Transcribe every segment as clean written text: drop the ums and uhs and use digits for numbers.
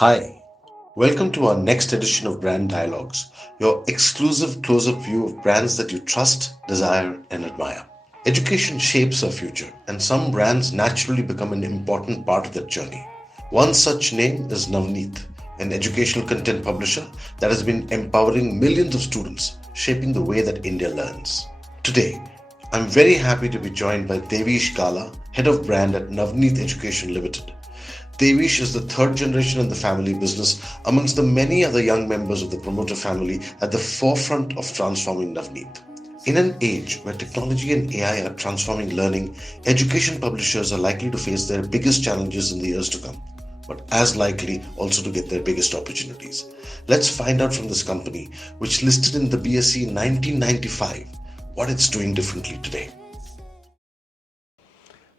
Hi, welcome to our next edition of Brand Dialogues, your exclusive close up view of brands that you trust, desire, and admire. Education shapes our future, and some brands naturally become an important part of that journey. One such name is Navneet, an educational content publisher that has been empowering millions of students, shaping the way that India learns. Today, I'm very happy to be joined by Devish Gala, Head of Brand at Navneet Education Limited. Devish is the third generation in the family business amongst the many other young members of the promoter family at the forefront of transforming Navneet. In an age where technology and AI are transforming learning, education publishers are likely to face their biggest challenges in the years to come, but as likely also to get their biggest opportunities. Let's find out from this company, which listed in the BSE in 1995, what it's doing differently today.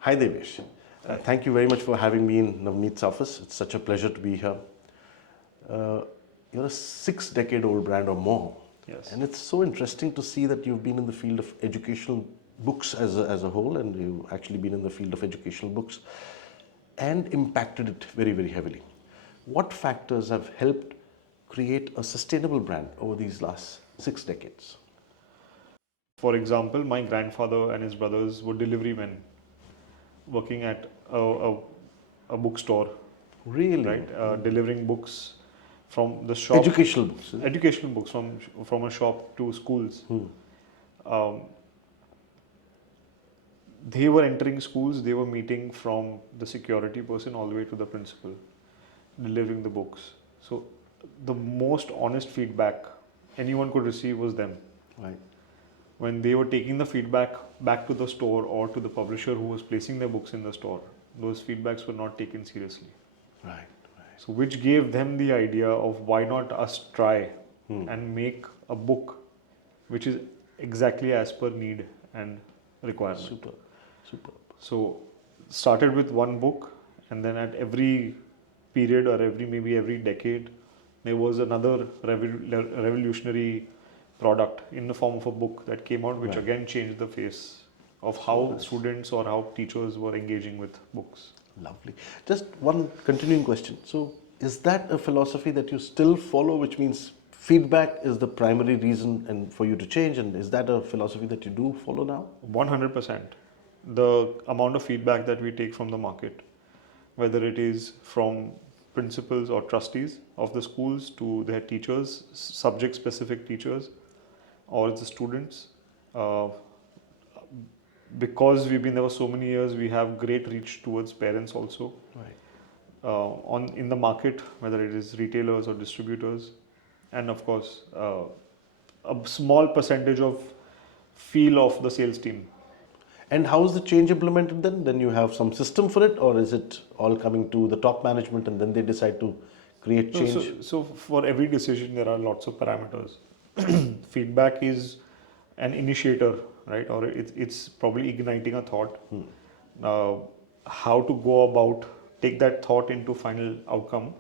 Hi Devish. Thank you very much for having me in Navneet's office. It's such a pleasure to be here. Uh, you're a 6-decade-old brand or more. Yes. And it's so interesting to see that you've been in the field of educational books as a whole, and you've actually been in the field of educational books and impacted it very, very heavily. What factors have helped create a sustainable brand over these last 6 decades? For example, my grandfather and his brothers were delivery men working at a bookstore, Really? right? Delivering books from the shop. Educational books. Is it? Educational books from a shop to schools. Um, they were entering schools, they were meeting from the security person all the way to the principal, delivering the books. So the most honest feedback anyone could receive was them. Right. When they were taking the feedback back to the store or to the publisher who was placing their books in the store, those feedbacks were not taken seriously. Right. So, which gave them the idea of why not us try and make a book which is exactly as per need and requirement. Super. Super. So, started with one book, and then at every period or maybe every decade, there was another revolutionary product in the form of a book that came out, which Right. again changed the face of how students or how teachers were engaging with books. Lovely. Just one continuing question. So, is that a philosophy that you still follow, which means feedback is the primary reason and for you to change? And is that a philosophy that you do follow now? 100%. The amount of feedback that we take from the market, whether it is from principals or trustees of the schools to their teachers, subject specific teachers, or the students, uh, because we've been there for so many years, we have great reach towards parents also. Right. On in the market, whether it is retailers or distributors, and of course a small percentage of feel of the sales team. And how is the change implemented then? Then you have some system for it, or is it all coming to the top management and then they decide to create No, change? so for every decision there are lots of parameters. Feedback is an initiator, right? Or it's probably igniting a thought. Uh, how to go about take that thought into final outcome.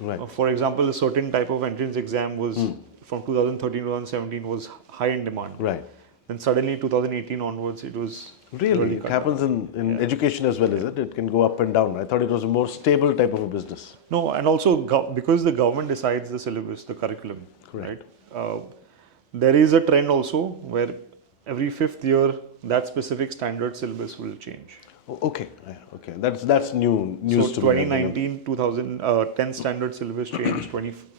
Right. For example, a certain type of entrance exam was from 2013 2017 was high in demand. Right. Then suddenly 2018 onwards it was Really? It cut happens down. in education as well, is it? It can go up and down. I thought it was a more stable type of a business. No, and also because the government decides the syllabus, the curriculum, Correct. right? There is a trend also where every fifth year that specific standard syllabus will change. Oh, okay. Yeah, okay. That's new news So to me. 2019, 10th standard syllabus changed.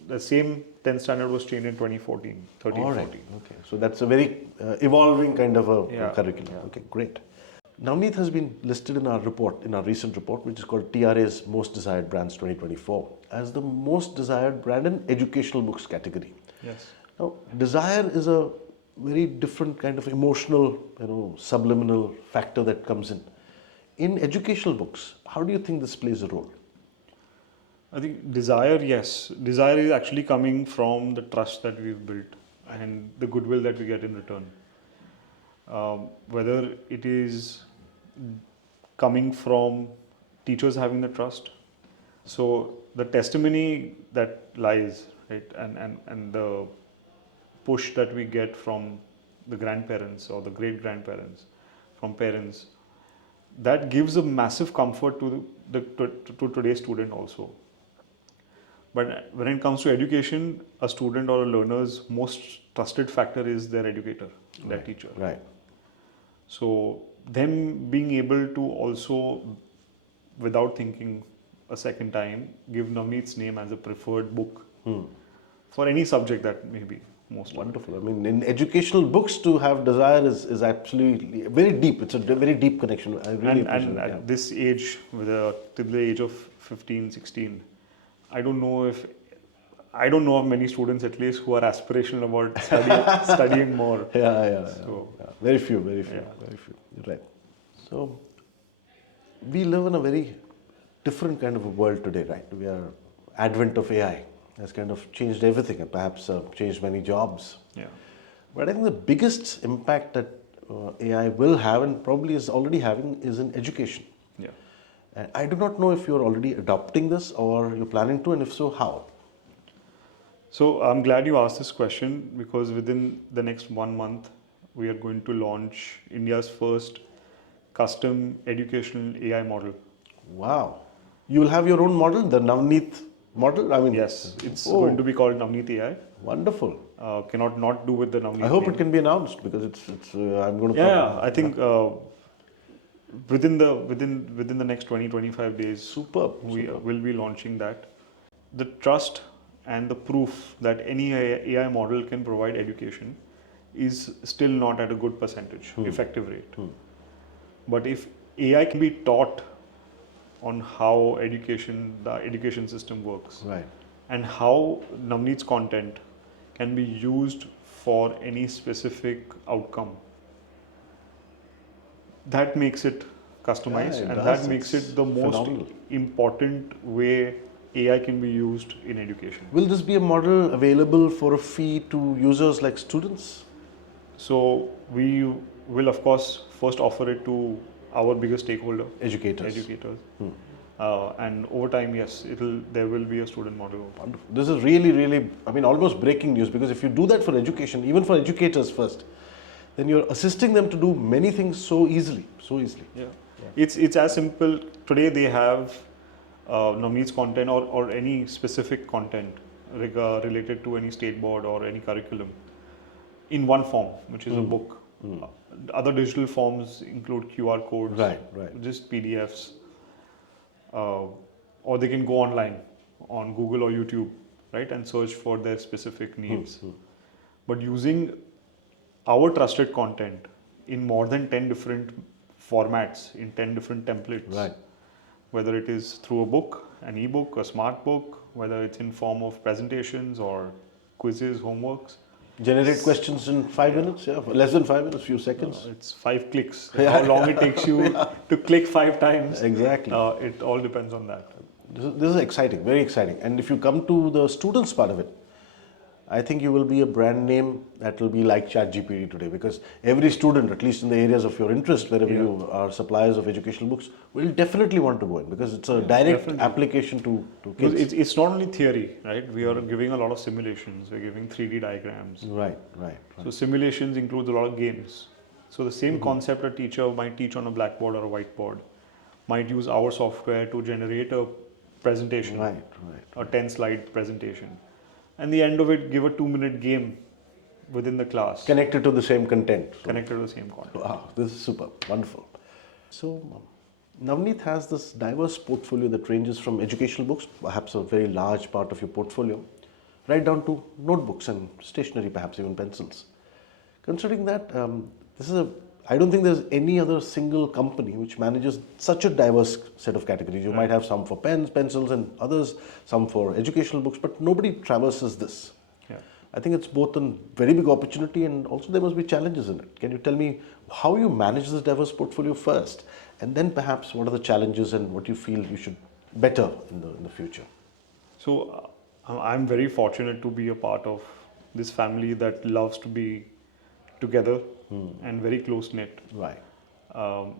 The same 10th standard was changed in 2014, 13, All right. 14. Okay. So that's a very evolving kind of a Yeah, curriculum. yeah. Okay, great. Navneet has been listed in our report, in our recent report, which is called TRA's Most Desired Brands 2024, as the most desired brand in educational books category. Yes. Now, desire is a very different kind of emotional, subliminal factor that comes in. In educational books, how do you think this plays a role? I think desire, yes. Desire is actually coming from the trust that we've built and the goodwill that we get in return. Whether it is coming from teachers having the trust. So the testimony that lies, right, and the push that we get from the grandparents or the great grandparents, from parents, that gives a massive comfort to to today's student also. But when it comes to education, a student or a learner's most trusted factor is their educator, their teacher. Right. So them being able to also, without thinking a second time, give Navneet's name as a preferred book for any subject that may be most of it. Wonderful. I mean, in educational books, to have desire is absolutely very deep. It's a very deep connection. I really appreciate And it. at Yeah. this age, till the age of 15, 16, I don't know of many students at least who are aspirational about studying more. Yeah. So, Very few, very few, yeah. very few. You're right. So, we live in a very different kind of a world today, right? We are advent of AI has kind of changed everything and perhaps changed many jobs. Yeah. But I think the biggest impact that AI will have and probably is already having is in education. Yeah. And I do not know if you're already adopting this or you're planning to, and if so, how? So I'm glad you asked this question because within the next 1 month, we are going to launch India's first custom educational AI model. Wow. You will have your own model, the Navneet model? I mean, Yes, it's going to be called Navneet AI. Wonderful. Cannot not do with the Navneet. I hope name. it can be announced because I'm going to. Yeah, I think within the next 20-25 days, Superb. we will be launching that. The trust and the proof that any AI model can provide education is still not at a good percentage, effective rate. But if AI can be taught on how the education system works, Right. and how Navneet's content can be used for any specific outcome, that makes it customized, Yeah, it and does. that makes It's it the most phenomenal. important way AI can be used in education. Will this be a model available for a fee to users like students? So we will of course first offer it to our biggest stakeholder, Educators. and over time, yes, there will be a student model. Wonderful. This is really, I mean, almost breaking news because if you do that for education, even for educators first, then you're assisting them to do many things so easily. Yeah. It's as simple. Today they have Navneet's content or any specific content related to any state board or any curriculum in one form, which is a book. Other digital forms include QR codes, Right. just PDFs, or they can go online on Google or YouTube, right, and search for their specific needs. But using our trusted content in more than 10 different formats, in 10 different templates, Right. whether it is through a book, an ebook, a smart book, whether it's in form of presentations or quizzes, homeworks. Generate questions in 5 minutes, less than 5 minutes, few seconds. It's 5 clicks. How long it takes you to click 5 times. Exactly. It all depends on that. This is exciting, very exciting. And if you come to the students part of it, I think you will be a brand name that will be like ChatGPT today because every student, at least in the areas of your interest, wherever you are suppliers of educational books, will definitely want to go in because it's a direct application to kids. It's not only theory, right? We are giving a lot of simulations. We're giving 3D diagrams. Right. So simulations includes a lot of games. So the same concept a teacher might teach on a blackboard or a whiteboard might use our software to generate a presentation, Right. a 10-slide presentation. And the end of it, give a 2-minute game within the class. Connected to the same content. Connected to the same content. Wow, this is super, wonderful. So, Navneet has this diverse portfolio that ranges from educational books, perhaps a very large part of your portfolio, right down to notebooks and stationery, perhaps even pencils. Considering that, I don't think there's any other single company which manages such a diverse set of categories. You might have some for pens, pencils, and others, some for educational books, but nobody traverses this. Yeah. I think it's both a very big opportunity and also there must be challenges in it. Can you tell me how you manage this diverse portfolio first, and then perhaps what are the challenges and what you feel you should better in the future? So I'm very fortunate to be a part of this family that loves to be together and very close knit. Right.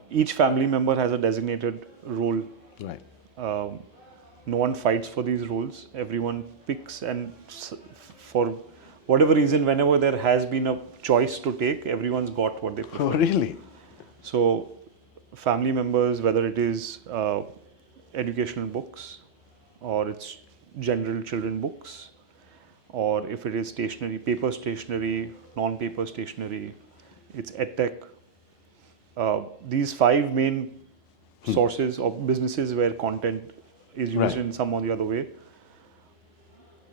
Each family member has a designated role. Right. No one fights for these roles. Everyone picks, and for whatever reason, whenever there has been a choice to take, everyone's got what they prefer. Oh, really? So, family members, whether it is educational books or it's general children books, or if it is stationery, paper stationery, non-paper stationery, it's edtech. These five main sources of businesses where content is used Right. in some or the other way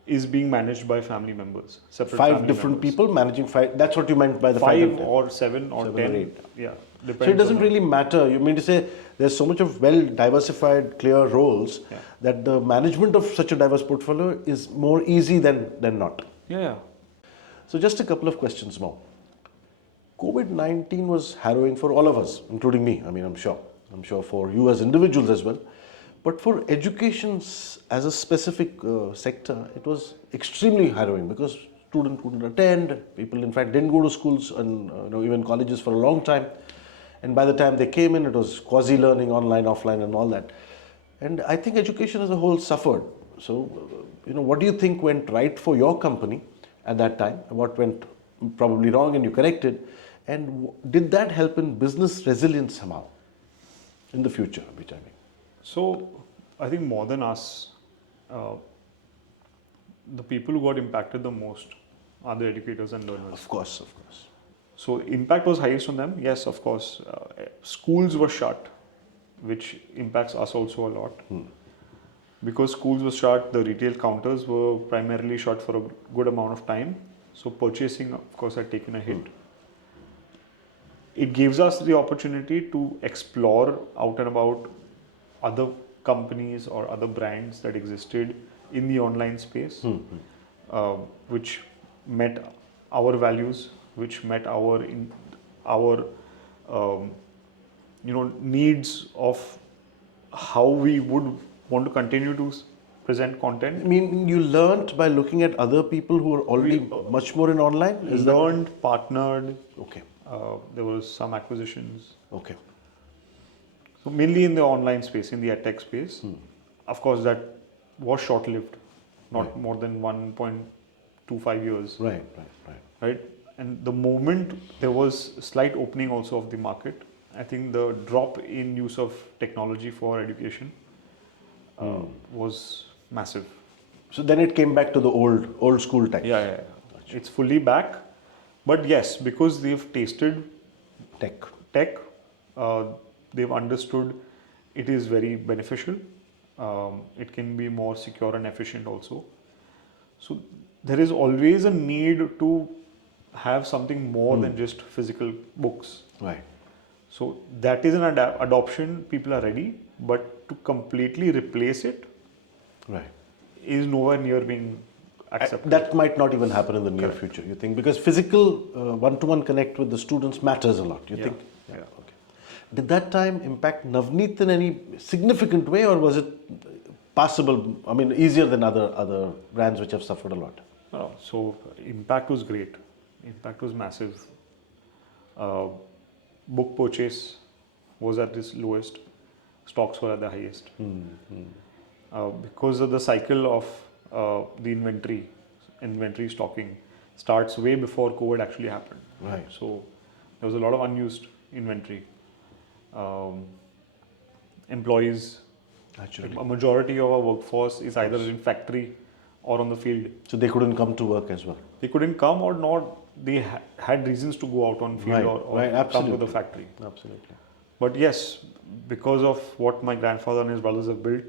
is being managed by family members, separate Five family different members. people managing five. That's what you meant by the Five 5 and 10. or seven or 7 or 10, 8. yeah, So it depends doesn't on really matter. You mean to say there's so much of well diversified, clear roles Yeah. that the management of such a diverse portfolio is more easy than not. Yeah. So just a couple of questions more. COVID-19 was harrowing for all of us, including me. I mean, I'm sure. I'm sure for you as individuals as well. But for education as a specific sector, it was extremely harrowing because students couldn't attend. People, in fact, didn't go to schools and even colleges for a long time. And by the time they came in, it was quasi-learning, online, offline, and all that. And I think education as a whole suffered. So, what do you think went right for your company at that time? What went probably wrong and you corrected? And did that help in business resilience somehow in the future, which I mean? So I think more than us, uh, the people who got impacted the most are the educators and learners. Of course, of course. So impact was highest on them. Yes, of course. Schools were shut, which impacts us also a lot. Because schools were shut, the retail counters were primarily shut for a good amount of time. So purchasing, of course, had taken a hit. It gives us the opportunity to explore out and about other companies or other brands that existed in the online space, which met our values, which met our needs of how we would want to continue to present I content. mean, you learnt by looking at other people who are already much more in online? Is that Learned, partnered. okay? There was some acquisitions. Okay. So mainly in the online space, in the edtech space. Of course, that was short-lived, not Right. more than 1.25 years, Right, right, right. right? And the moment there was a slight opening also of the market, I think the drop in use of technology for education was massive. So then it came back to the old school tech. Yeah. It's fully back. But yes, because they've tasted tech, uh, they've understood it is very beneficial. It can be more secure and efficient also. So there is always a need to have something more than just physical books. Right. So that is an adoption people are ready, but to completely replace it Right. is nowhere near being accepted. That might not even happen in the near future, you think? Because physical one-to-one connect with the students matters a lot, you think? Yeah. Okay. Did that time impact Navneet in any significant way, or was it passable? I mean, easier than other brands which have suffered a lot? So impact was great. Impact was massive. Book purchase was at its lowest. Stocks were at the highest. Because of the cycle of the inventory stocking starts way before COVID actually happened. Right. So there was a lot of unused inventory. Employees, Naturally. a majority of our workforce is either in factory or on the field. So they couldn't come to work as well. They couldn't come or not. They had reasons to go out on field or come to the factory. Absolutely. But yes, because of what my grandfather and his brothers have built,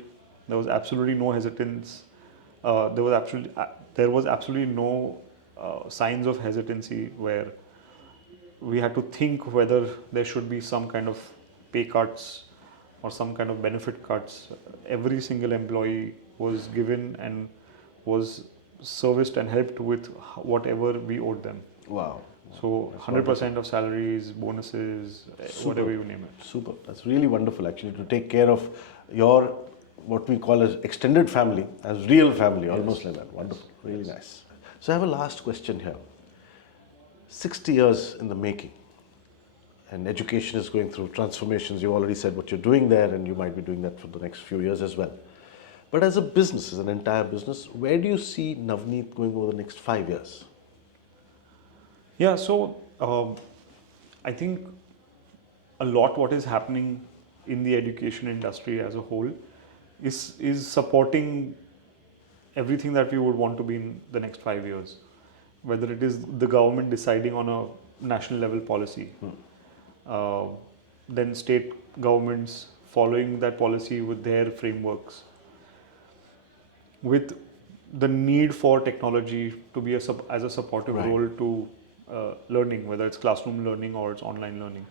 there was absolutely no hesitance. There was absolutely no signs of hesitancy where we had to think whether there should be some kind of pay cuts or some kind of benefit cuts. Every single employee was given and was serviced and helped with whatever we owed them. Wow. So 100% of salaries, bonuses, whatever you name it. Super. That's really wonderful actually to take care of your what we call as extended family, as real family, almost like that. Wonderful. Really nice. So I have a last question here. 60 years in the making, and education is going through transformations. You already said what you're doing there, and you might be doing that for the next few years as well. But as a business, as an entire business, where do you see Navneet going over the next 5 years? Yeah, so I think a lot what is happening in the education industry as a whole is supporting everything that we would want to be in the next 5 years, whether it is the government deciding on a national level policy, uh, then state governments following that policy with their frameworks, with the need for technology to be as a supportive Right. role to learning, whether it's classroom learning or it's online learning,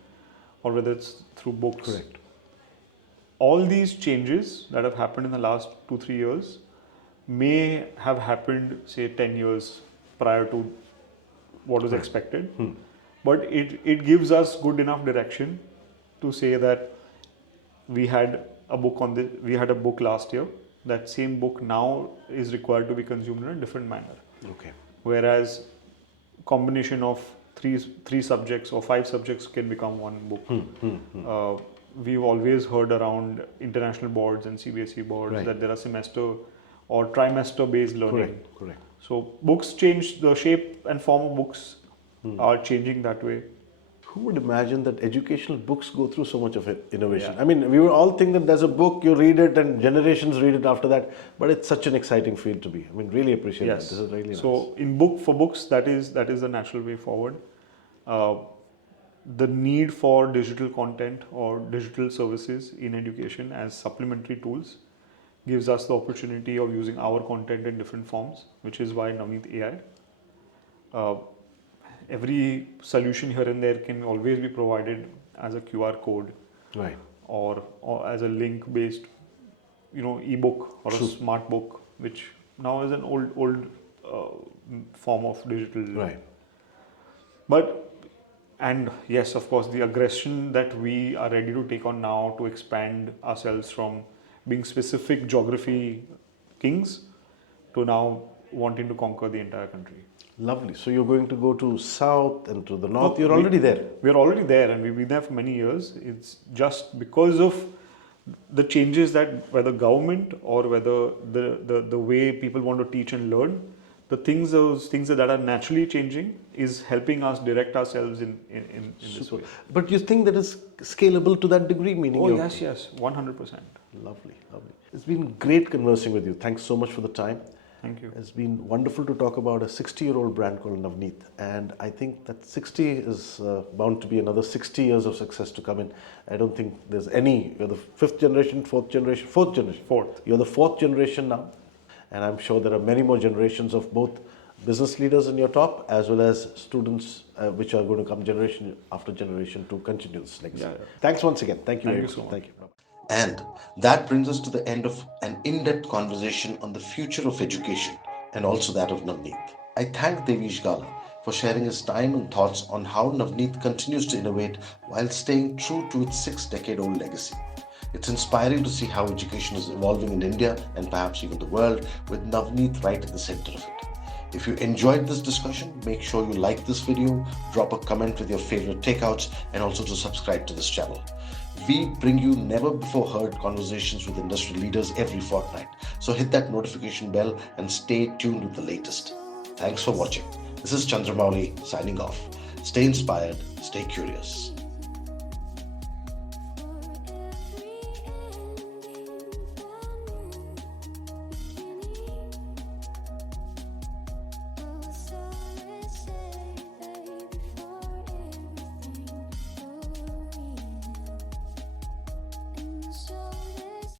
or whether it's through books. Correct. All these changes that have happened in the last 2-3 years may have happened, say, 10 years prior to what was expected, but it gives us good enough direction to say that we had a book on this, we had a book last year. That same book now is required to be consumed in a different manner. Okay. Whereas combination of three subjects or 5 subjects can become one book. We've always heard around international boards and CBSE boards Right. that there are semester or trimester based learning. Correct. So books change, the shape and form of books are changing that way. Who would imagine that educational books go through so much of innovation? Yeah. I mean, we would all think that there's a book, you read it, and generations read it after that. But it's such an exciting field to be. I mean, really appreciate Yes. that. This is really nice. So for books, that is the natural way forward. The need for digital content or digital services in education as supplementary tools gives us the opportunity of using our content in different forms, which is why Navneet AI. Every solution here and there can always be provided as a QR code Right. or as a link based, ebook or True. a smart book, which now is an old form of digital. Right. And yes, of course, the aggression that we are ready to take on now to expand ourselves from being specific geography kings to now wanting to conquer the entire country. Lovely. So you're going to go to south and to the north. You're already there. We're already there, and we've been there for many years. It's just because of the changes that whether government or whether the way people want to teach and learn, those things that are naturally changing is helping us direct ourselves in this way. But you think that is scalable to that degree? Meaning Oh, you're- yes, 100%. Lovely. It's been great conversing with you. Thanks so much for the time. Thank you. It's been wonderful to talk about a 60-year-old brand called Navneet. And I think that 60 is bound to be another 60 years of success to come in. I don't think there's any, you're the fourth generation. Fourth. You're the 4th generation now. And I'm sure there are many more generations of both business leaders in your top as well as students which are going to come generation after generation to continue this legacy. Yeah. Thanks once again. Thank you Thank very you much. so much. Thank you. Bye-bye. And that brings us to the end of an in-depth conversation on the future of education and also that of Navneet. I thank Devish Gala for sharing his time and thoughts on how Navneet continues to innovate while staying true to its 6-decade-old legacy. It's inspiring to see how education is evolving in India and perhaps even the world, with Navneet right at the center of it. If you enjoyed this discussion, make sure you like this video, drop a comment with your favorite takeouts, and also to subscribe to this channel. We bring you never before heard conversations with industry leaders every fortnight. So hit that notification bell and stay tuned with the latest. Thanks for watching. This is Chandramouli signing off. Stay inspired, stay curious.